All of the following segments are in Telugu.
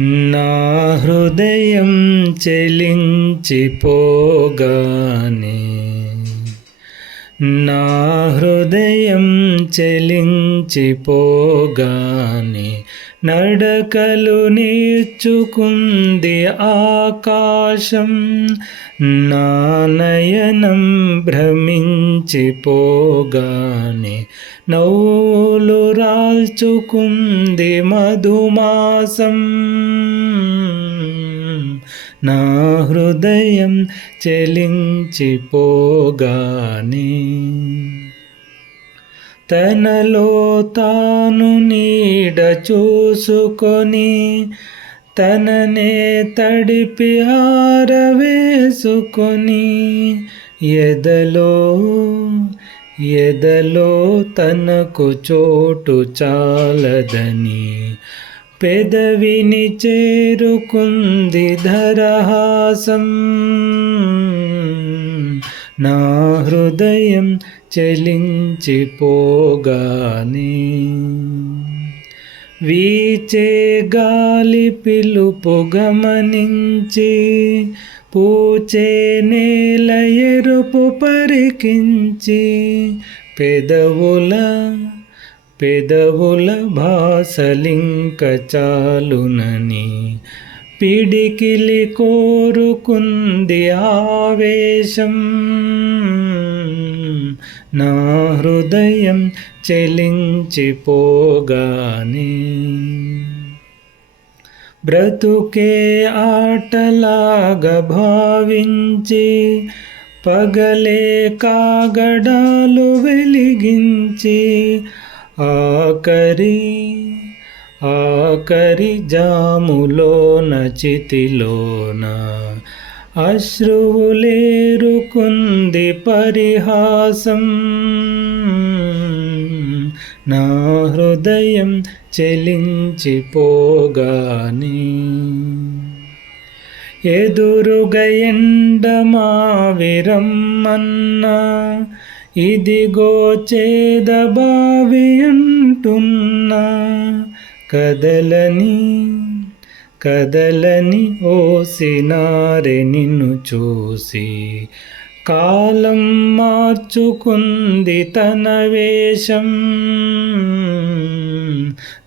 నా హృదయం చెలించిపోగానే నా హృదయం చెలించిపోగానే నడకలు నేర్చుకుంది ఆకాశం. నా నయనం భ్రమించిపోగానే నవ్వులు రాల్చుకుంది మధుమాసం. నా హృదయం చెలించిపోగానే తనలో తాను నీడ చూసుకొని తననే తడిపి ఆరవేసుకొని ఎదలో తనకు చోటు చాలదని పెదవిని చేరుకుంది ధరహాసం. నా హృదయం చెలించిపోగానే వీచే గాలి పిలుపు గమనించి పూచే నేల ఎరుపు పరికించి పెదవుల భాసలింక చాలునని పిడికిలి కోరుకుంది ఆవేశం. నా హృదయం చెలించిపోగానే బ్రతుకే ఆటలాగా భావించి పగలే కాగడాలు వెలిగించి ఆఖరి జాములోన చితిలోన అశ్రువులేరుకుంది పరిహాసం. నా హృదయం చెలించిపోగానే ఎదురుగా ఎండమావిరమ్మన్నా ఇదిగో చేదబావి అంటున్నా కదలని ఓసినారె నిన్ను చూసి కాలం మార్చుకుంది తన వేషం.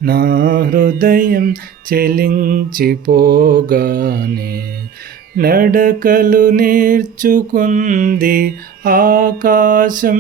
నా హృదయం చెలించిపోగానే నడకలు నేర్చుకుంది ఆకాశం.